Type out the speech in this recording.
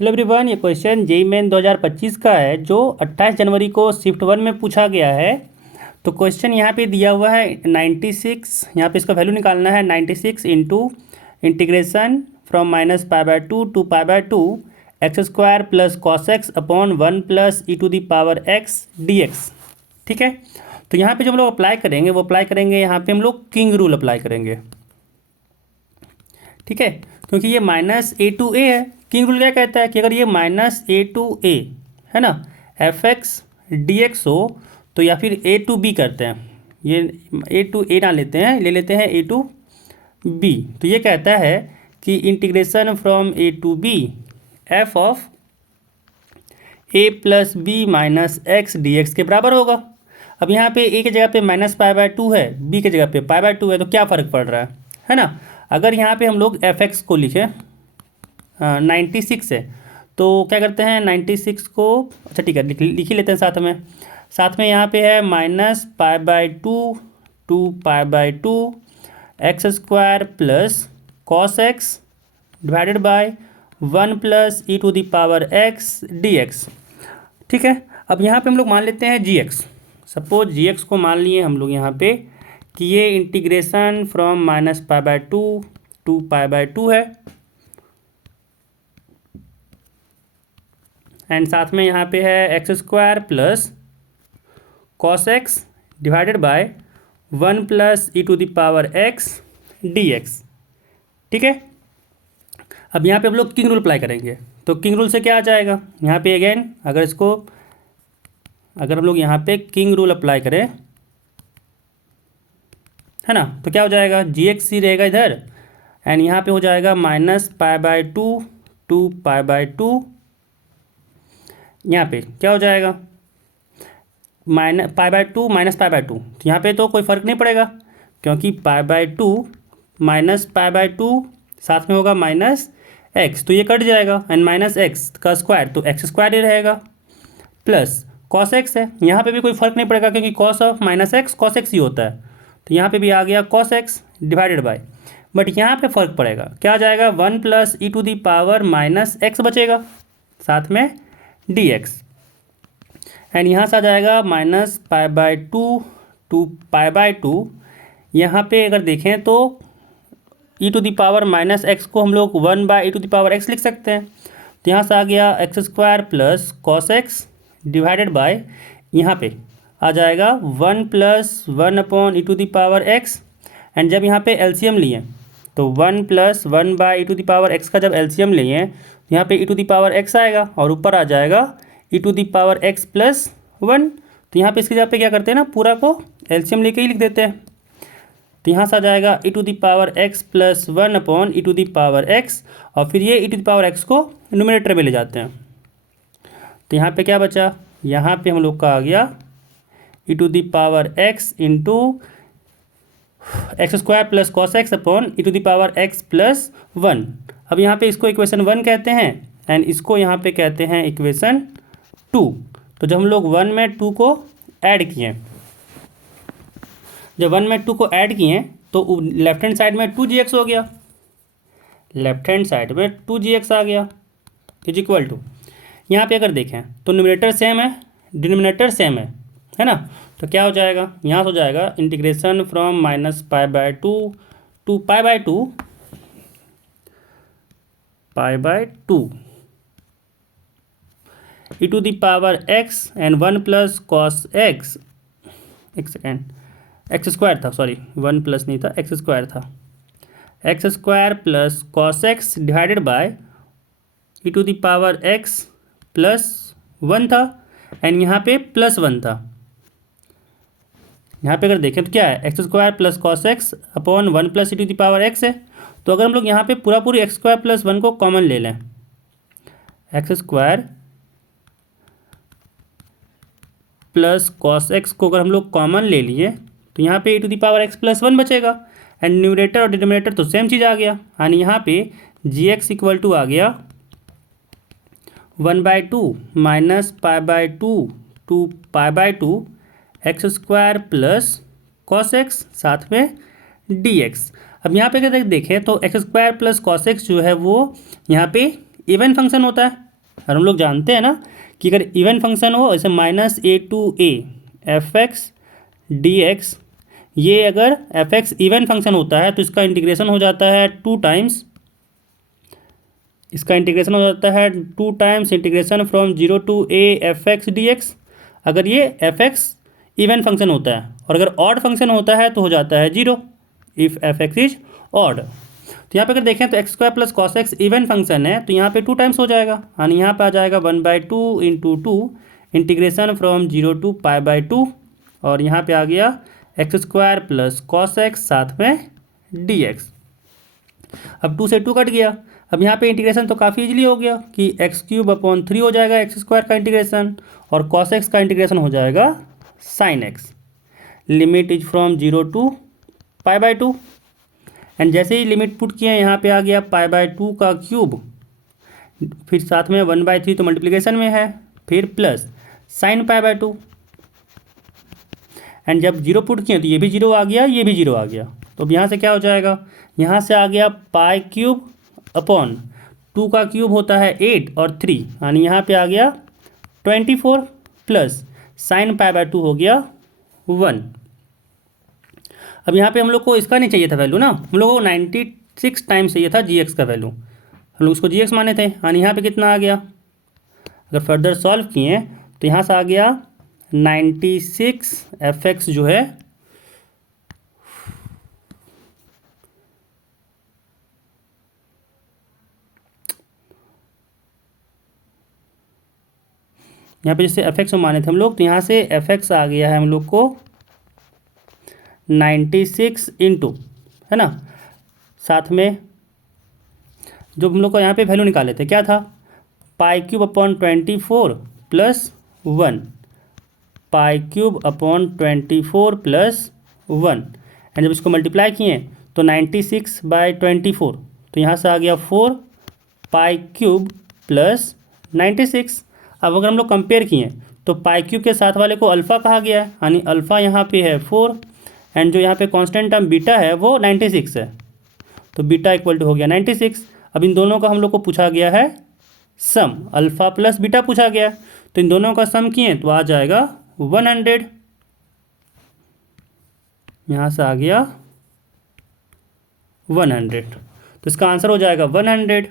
Hello everyone, ये question JEE main 2025 का है जो 28 जनवरी को शिफ्ट 1 में पूछा गया है। तो क्वेश्चन यहाँ पे दिया हुआ है 96, यहाँ पे इसका वैल्यू निकालना है 96 into integration from -π/2 to π/2 x square plus cos x upon 1 plus E to the power x D x. ठीक है, तो यहाँ पे जो हम लोग अप्लाई करेंगे वो अप्लाई करेंगे, यहाँ पे हम लोग किंग रूल अप्लाई करेंगे। ठीक है, क्योंकि ये -a to a है। किंग रूल क्या कहता है कि अगर ये -a to a है ना, एफ एक्स डी एक्स हो तो या फिर a to b करते हैं, ये a to a ना लेते हैं, ले लेते हैं a to b। तो ये कहता है कि integration from a to b F of a plus B minus X D X के बराबर होगा। अब यहाँ पे a की जगह पे -π/2 है, b की जगह पे π/2 है, तो क्या फ़र्क पड़ रहा है ना। अगर यहाँ पे हम लोग एफ एक्स को लिखें 96 है, तो क्या करते हैं 96 को, अच्छा ठीक है लिख ही लेते हैं साथ में यहाँ पे है -π/2 to π/2 x square plus cos x divided by 1 plus E to the power x D x. ठीक है, अब यहाँ पे हम लोग मान लेते हैं जी एक्स। सपोज जी एक्स को मान लिए हम लोग यहाँ पे कि ये इंटीग्रेशन फ्रॉम -π/2 टू π/2 है, एंड साथ में यहाँ पे है X square plus cos x divided by 1 plus E to the power x D x. ठीक है, अब यहाँ पे हम लोग किंग रूल अप्लाई करेंगे। तो किंग रूल से क्या आ जाएगा, यहाँ पे अगेन अगर हम लोग यहाँ पे किंग रूल अप्लाई करें है ना, तो क्या हो जाएगा, जी एक्स सी रहेगा इधर, एंड यहाँ पे हो जाएगा -π/2 टू π/2। यहाँ पे क्या हो जाएगा, π/2 -π/2, तो यहाँ पे तो कोई फ़र्क नहीं पड़ेगा क्योंकि π/2 -π/2 साथ में होगा -x, तो ये कट जाएगा, एंड -x का स्क्वायर तो एक्स स्क्वायर ही रहेगा, प्लस कॉस एक्स है, यहाँ पे भी कोई फ़र्क नहीं पड़ेगा क्योंकि cos of -x cos x ही होता है, तो यहाँ पे भी आ गया cos x divided by, but यहाँ पे फ़र्क पड़ेगा, क्या आ जाएगा 1 plus E to the power -x बचेगा साथ में dx, एंड यहाँ से आ जाएगा -π/2 टू π/2। यहाँ पे अगर देखें तो ई टू दी पावर -x को हम लोग 1/e⁻x लिख सकते हैं, तो यहाँ से आ गया x square plus cos x divided bye, यहाँ पे आ जाएगा 1 प्लस 1/e⁻x, एंड जब यहाँ पे एलसीएम लिए तो 1 प्लस 1/e⁻x का जब एलसीएम लिए तो यहाँ पे e⁻x आएगा और ऊपर आ जाएगा e⁻x प्लस 1। तो यहाँ पे इसकी जगह पे क्या करते हैं ना, पूरा को एलसीएम लेके ही लिख देते हैं, तो यहाँ से आ जाएगा e⁻x प्लस 1/e⁻x, और फिर ये e⁻x को न्यूमरेटर में ले जाते हैं, तो यहाँ पे क्या बचा, यहाँ पे हम लोग का आ गया e⁻x into x square plus cos x upon e⁻x plus 1। अब यहाँ पे इसको इक्वेशन 1 कहते हैं, एंड इसको यहाँ पे कहते हैं इक्वेशन 2। तो जब हम लोग 1 में 2 को ऐड किए, जब 1 में 2 को ऐड किए तो लेफ्ट हैंड साइड में 2gx हो गया, लेफ्ट हैंड साइड में 2gx आ गया, इज इक्वल टू, यहाँ पे अगर देखें तो न्यूमरेटर सेम है, डिनोमिनेटर सेम है ना, तो क्या हो जाएगा, यहाँ से हो जाएगा integration from -π/2 to π/2 e to the power x and 1 plus cos x, एक सेकेंड, एक्स स्क्वायर था, सॉरी 1 प्लस नहीं था, एक्स स्क्वायर था, x square plus cos x divided by e to the power x plus 1 था, and यहाँ पे plus 1 था। यहाँ पे अगर देखें तो क्या है, X square plus cos x upon 1 plus E to the power X है, तो अगर हम लोग यहाँ पे पूरी एक्स स्क्वायर प्लस 1 को कॉमन ले लें, x square plus cos x को अगर हम लोग कॉमन ले लिए तो यहाँ पे e to the power x plus 1 बचेगा, एंड न्यूमरेटर और डिनोमिनेटर तो सेम चीज़ आ गया, यानी यहाँ पे जी एक्स इक्वल टू आ गया 1/2 -π/2 to π/2 x square plus cos x साथ में डी एक्स। अब यहाँ पे अगर देखें तो x square plus cos x जो है वो यहाँ पे इवन फंक्शन होता है, और हम लोग जानते हैं ना कि अगर इवन फंक्शन हो ऐसे minus A to A F X D X, ये अगर एफ एक्स इवन फंक्शन होता है तो इसका इंटीग्रेशन हो जाता है 2 टाइम्स, इसका इंटीग्रेशन हो जाता है 2 times integration from 0 to A F X D X, अगर ये एफ एक्स इवन फंक्शन होता है। और अगर ऑड फंक्शन होता है तो हो जाता है 0 if F x is odd. तो यहाँ पे अगर देखें तो x square plus cos x even function है तो यहाँ पे 2 टाइम्स हो जाएगा, यानी यहाँ पे आ जाएगा 1/2 इंटू 2 इंटीग्रेशन फ्रॉम 0 टू π/2, और यहाँ पे आ गया x square plus cos x साथ में डी एक्स। अब 2 से 2 कट गया। अब यहाँ पे इंटीग्रेशन तो काफ़ी इजीली हो गया कि x³/3 हो जाएगा एक्स स्क्वायर का इंटीग्रेशन, और कॉस एक्स का इंटीग्रेशन हो जाएगा sine x. Limit is from 0 to π/2, and जैसे ही लिमिट पुट किए यहाँ पे आ गया π/2 का क्यूब, फिर साथ में 1/3 तो मल्टीप्लिकेशन में है, फिर प्लस साइन π/2, एंड जब 0 पुट किए तो ये भी 0 आ गया, ये भी 0 आ गया। तो अब यहाँ से क्या हो जाएगा, यहाँ से आ गया π³/2 का क्यूब होता है 8 और 3, यानी यहाँ पे आ गया 24 प्लस साइन π/2 हो गया 1। अब यहाँ पे हम लोग को इसका नहीं चाहिए था वैल्यू ना, हम लोग को 96 टाइम्स चाहिए था जी एक्स का वैल्यू, हम लोग इसको जी एक्स माने थे, यानी यहाँ पे कितना आ गया, अगर फर्दर सॉल्व किए तो यहाँ से आ गया 96 एफ एक्स जो है यहाँ पे जैसे एफ एक्स माने थे हम लोग, तो यहाँ से एफ एक्स आ गया है हम लोग को 96 इंटू, है ना, साथ में जो हम लोग को यहाँ पे वैल्यू निकाले थे क्या था, π³/24 प्लस 1, π³/24 प्लस 1, एंड जब इसको मल्टीप्लाई किए तो 96/24, तो यहाँ से आ गया 4 π³ प्लस 96। अब अगर हम लोग कंपेयर किए तो π³ के साथ वाले को अल्फ़ा कहा गया है, यानी अल्फ़ा यहाँ पे है 4, एंड जो यहाँ पे कांस्टेंट टर्म बीटा है वो 96 है, तो बीटा इक्वल टू हो गया 96। अब इन दोनों का हम लोग को पूछा गया है सम, अल्फ़ा प्लस बीटा पूछा गया है, तो इन दोनों का सम किए तो आ जाएगा 100, यहाँ से आ गया 100, तो इसका आंसर हो जाएगा 100।